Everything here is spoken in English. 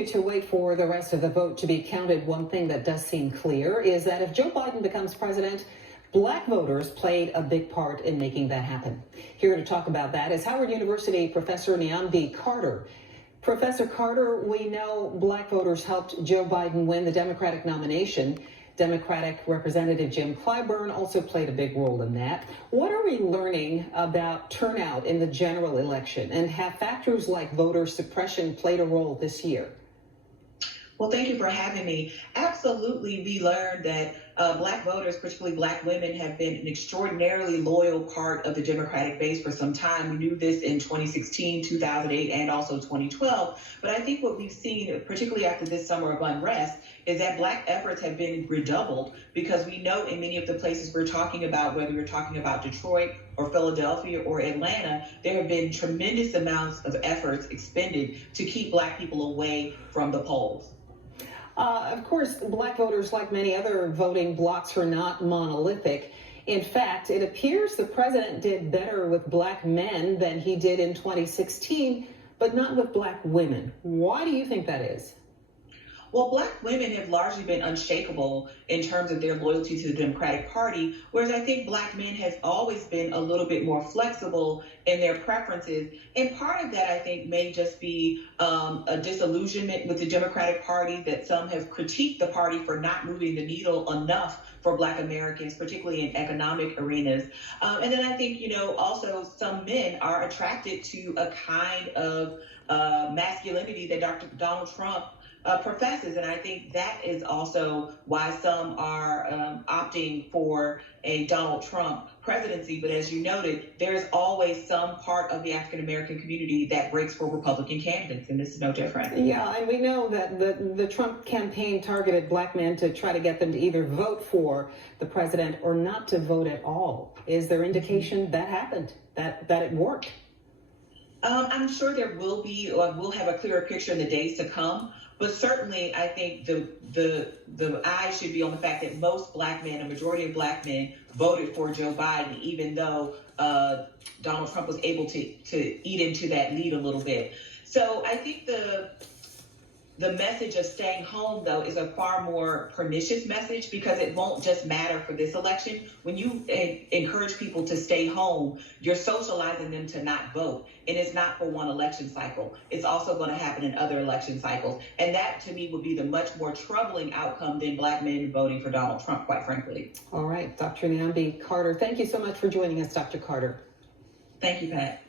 To wait for the rest of the vote to be counted, one thing that does seem clear is that if Joe Biden becomes president, Black voters played a big part in making that happen. Here to talk about that is Howard University professor Niambi Carter. Professor Carter, we know Black voters helped Joe Biden win the Democratic nomination. Democratic Representative Jim Clyburn also played a big role in that. What are we learning about turnout in the general election, and have factors like voter suppression played a role this year? Well, thank you for having me. Absolutely, we learned that Black voters, particularly Black women, have been an extraordinarily loyal part of the Democratic base for some time. We knew this in 2016, 2008, and also 2012. But I think what we've seen, particularly after this summer of unrest, is that Black efforts have been redoubled, because we know in many of the places we're talking about, whether we're talking about Detroit or Philadelphia or Atlanta, there have been tremendous amounts of efforts expended to keep Black people away from the polls. Of course, Black voters, like many other voting blocs, are not monolithic. In fact, it appears the president did better with Black men than he did in 2016, but not with Black women. Why do you think that is? Well, Black women have largely been unshakable in terms of their loyalty to the Democratic Party, whereas I think Black men has always been a little bit more flexible in their preferences. And part of that, I think, may just be a disillusionment with the Democratic Party, that some have critiqued the party for not moving the needle enough for Black Americans, particularly in economic arenas. And then I think, also some men are attracted to a kind of masculinity that Dr. Donald Trump professes. And I think that is also why some are opting for a Donald Trump presidency. But as you noted, there's always some part of the African American community that breaks for Republican candidates, and this is no different. Yeah, and we know that the Trump campaign targeted Black men to try to get them to either vote for the president or not to vote at all. Is there indication that happened, that it worked? I'm sure there will be, or we'll have a clearer picture in the days to come. But certainly, I think the eye should be on the fact that most Black men, a majority of Black men, voted for Joe Biden, even though Donald Trump was able to eat into that lead a little bit. So I think the message of staying home, though, is a far more pernicious message, because it won't just matter for this election. When you encourage people to stay home, you're socializing them to not vote. And it's not for one election cycle. It's also going to happen in other election cycles. And that, to me, would be the much more troubling outcome than Black men voting for Donald Trump, quite frankly. All right, Dr. Niambi Carter, thank you so much for joining us, Dr. Carter. Thank you, Pat.